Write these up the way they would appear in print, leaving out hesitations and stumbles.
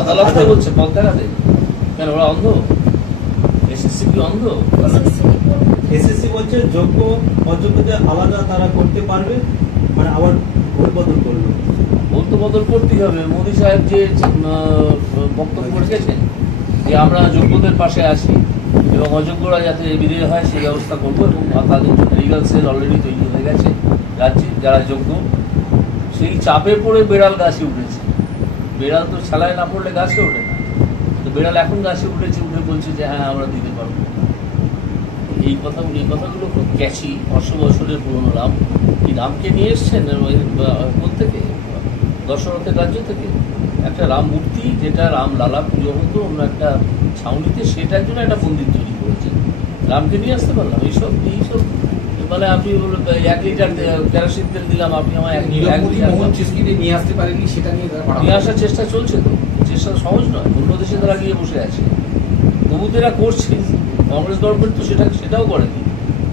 আদালত বলছে পথ দেখাতে, কেন ওরা অন্ধ? এসএসসি কি অন্ধ? এসএসসি বলছে যোগ্য অযোগ্যদের আলাদা তারা করতে পারবে, মানে আবার ভোট বদল করবে। ভোট তো বদল করতেই হবে। মোদী সাহেব যে বক্তব্য রেখেছেন যে আমরা যোগ্যদের পাশে আছি এবং অযোগ্যরা যাতে বিদেয় হয় সেই ব্যবস্থা করবো, এবং তাদের জন্য লিগাল সেল অলরেডি তৈরি হয়ে গেছে রাজ্যে যারা যোগ্য। সেই চাপে পড়ে বেড়াল গাছে উঠেছে। বেড়াল তো ছালায় না পড়লে গাছে ওঠে না, তো বেড়াল এখন গাছে উঠেছে, উঠে বলছে যে হ্যাঁ আমরা দিতে পারবো। এই কথাগুলো খুব ক্যাচি। 500 বছরের পুরনো রাম, এই রামকে নিয়ে এসছেন থেকে দশরথের রাজ্য থেকে একটা রাম মূর্তি, যেটা রাম লালা পুজো হতো অন্য একটা ছাউনিতে, সেটার জন্য একটা মন্দির তৈরি করেছে। রামকে নিয়ে আসতে পারলাম? এইসব মানে আপনি 1 লিটার কেরোসিন তেল দিলাম, আপনি আমায় 1 লিটার নিয়ে আসতে পারেনি, সেটা নিয়ে আসার চেষ্টা চলছে। তো চেষ্টা সহজ নয়, অন্য দেশে তারা গিয়ে বসে আছে, তবু তো এরা করছে। কংগ্রেস গভর্নমেন্ট তো সেটাও করেনি।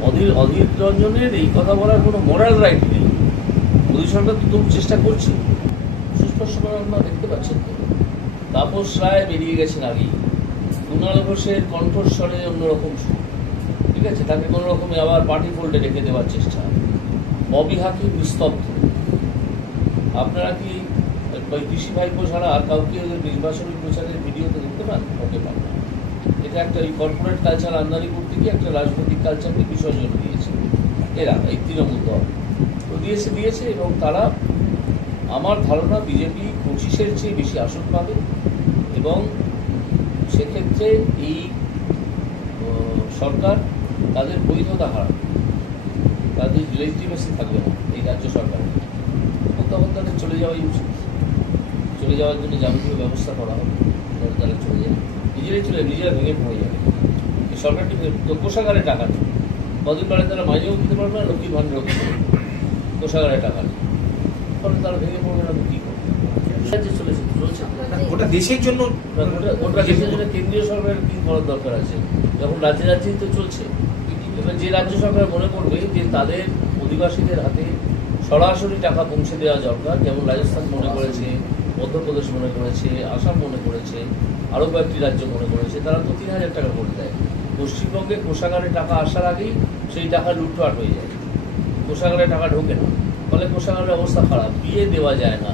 অধীর রঞ্জনের এই কথা বলার কোনো মোরাল রাইট নেই। মোদী সরকার তো তবু চেষ্টা করছে। সুস্পষ্ট আপনারা দেখতে পাচ্ছেন তো, তাপস রায় বেরিয়ে গেছেন আগেই। কুণাল ঘোষের কণ্ঠস্বরে অন্যরকম সুর, ঠিক আছে, তাকে কোনো রকমে আবার পার্টি ফোল্ডে রেখে দেওয়ার চেষ্টা। ববি হাকিম নিস্তব্ধ। আপনারা কি কৃষি ভাইপো ছাড়া আর কাউকে নির্বাচনী প্রচারের ভিডিওতে দেখতে পান? ওকে পান না। এটা একটা এই কর্পোরেট কালচার আমদানি করতে গিয়ে একটা রাজনৈতিক কালচারকে বিসর্জন দিয়েছে এরা, এই তৃণমূল দল তো দিয়েছে। এবং তারা, আমার ধারণা, বিজেপি 25-এর চেয়ে বেশি আসন পাবে, এবং সেক্ষেত্রে এই সরকার তাদের বৈধতা হারাবে, তাদের লেজিটিমেসি থাকবে না এই রাজ্য সরকারের। তখন তাদের চলে যাওয়াই উচিত। চলে যাওয়ার জন্য যাবতীয় ব্যবস্থা করা হবে, তারা চলে যাবে, নিজেরা ভেঙে পড়ে যাবে। এই সরকারটি তো কোষাগারে টাকা নেই, কদিন পরে তারা মাইনেও দিতে পারবে না, লক্ষ্মীর ভাণ্ডারও দিতে পারবে না, কোষাগারে টাকা নেই, ফলে তারা ভেঙে পড়বে না। তো কী করবে? চলছে গোটা দেশের জন্য, গোটা দেশের জন্য কেন্দ্রীয় সরকারের কী করার দরকার আছে, যখন রাজ্যেই তো চলছে। এবার যে রাজ্য সরকার মনে করবে যে তাদের অধিবাসীদের হাতে সরাসরি টাকা পৌঁছে দেওয়া দরকার, যেমন রাজস্থান মনে করেছে, মধ্যপ্রদেশ মনে করেছে, আসাম মনে করেছে, আরও কয়েকটি রাজ্য মনে করেছে, তারা তো 3000 টাকা করে দেয়। পশ্চিমবঙ্গে কোষাগারে টাকা আসার আগেই সেই টাকা লুটপাট হয়ে যায়, কোষাগারে টাকা ঢোকে না, ফলে কোষাগারের অবস্থা খারাপ। বিয়ে দেওয়া যায় না,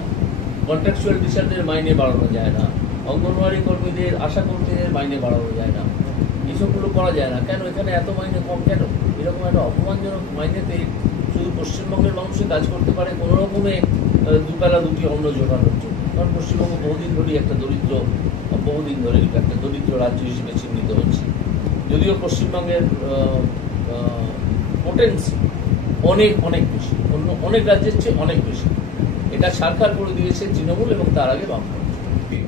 কন্ট্রাকচুয়াল টিচারদের মাইনে বাড়ানো যায় না, অঙ্গনওয়াড়ি কর্মীদের, আশা কর্মীদের মাইনে বাড়ানো যায় না, এসবগুলো করা যায় না। কেন এখানে এত মাইনে কম? কেন এরকম একটা অপমানজনক মাইনেতে শুধু পশ্চিমবঙ্গের মানুষই কাজ করতে পারে কোনো রকমে দুবেলা দুটি অন্ন জোটানোর জন্য? কারণ পশ্চিমবঙ্গ বহুদিন ধরেই একটা দরিদ্র রাজ্য হিসেবে চিহ্নিত হচ্ছে। যদিও পশ্চিমবঙ্গের পোটেন্সি অনেক বেশি, অন্য অনেক রাজ্যের চেয়ে অনেক বেশি। এটা ছাড়খাড় করে দিয়েছে তৃণমূল এবং তার আগে বামফ্রন্ট।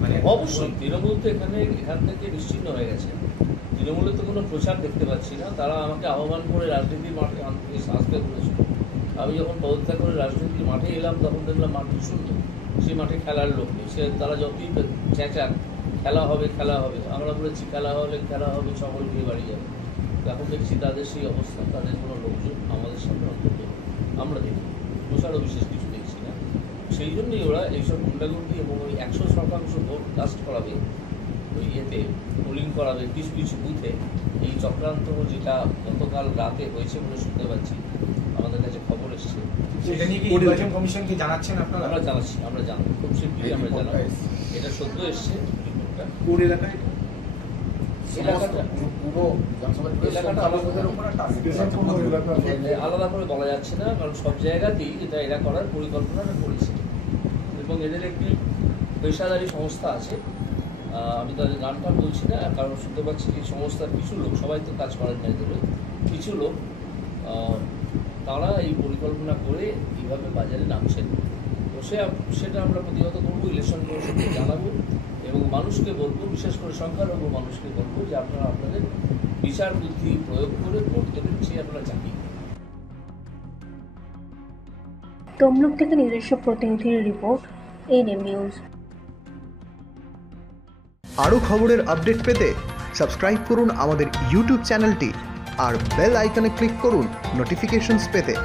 মানে অবশ্যই তৃণমূল তো এখান থেকে নিশ্চিন্ন হয়ে গেছে। তৃণমূলের তো কোনো প্রচার দেখতে পাচ্ছি না। তারা আমাকে আহ্বান করে রাজনীতির মাঠে আসতে বলেছিল। আমি যখন পদত্যাগ করে রাজনীতির মাঠে এলাম, তখন দেখলাম মাঠ শূন্য, সেই মাঠে খেলার লোক নেই। তারা যতই চেঁচান খেলা হবে, আমরা বলেছি খেলা হবে, সকল গিয়ে বাড়ি যাবে। এখন দেখছি তাদের সেই অবস্থা, তাদের কোনো লোকজন আমাদের সামনে অন্তত আমরা দেখি, প্রচারও বিশেষ কিছু দেখছি না। সেই জন্যই ওরা এইসব গুন্ডাগুন্ডি এবং ওই 100% ভোট কাস্ট করাবে, ওই ইয়েতে পোলিং করাবে কিছু বুথে, এই চক্রান্ত যেটা গতকাল রাতে হয়েছে বলে শুনতে পাচ্ছি, আমাদের কাছে খবর এসছে। সেটা নিয়ে কি নির্বাচন কমিশনকে জানাচ্ছেন আপনারা? আমরা জানাচ্ছি, আমরা জানাবো খুব শীঘ্রই, আমরা জানাবো। এটা সদ্য এসছে রিপোর্টটা। কোন এলাকায়? আলাদা করে বলা যাচ্ছে না, কারণ সব জায়গাতেই এরা করার পরিকল্পনাটা করেছে, এবং এদের একটি পেশাদারী সংস্থা আছে। আমি তাদের নামটা বলছি না, কারণ শুনতে পাচ্ছি যে সংস্থার কিছু লোক, সবাই তো কাজ করেন না এদের, কিছু লোক তারা এই পরিকল্পনা করে এইভাবে বাজারে নামছেন। তো সেটা আমরা প্রতিহত করবো, ইলেকশন কমিশনকে জানাবো এবং মানুষকে বলবো, বিশেষ করে সংখ্যালঘু মানুষকে বলবো যে আপনারা আপনাদের বিচার বুদ্ধি প্রয়োগ করে ভোট দেবেন, চেয়ে আপনারা চাকরি। তমলুক থেকে নিজস্ব প্রতিনিধির রিপোর্ট, এএনএম নিউজ। আরও খবরের আপডেট পেতে সাবস্ক্রাইব করুন আমাদের ইউটিউব চ্যানেলটি আর বেল আইকনে ক্লিক করুন নোটিফিকেশনস পেতে।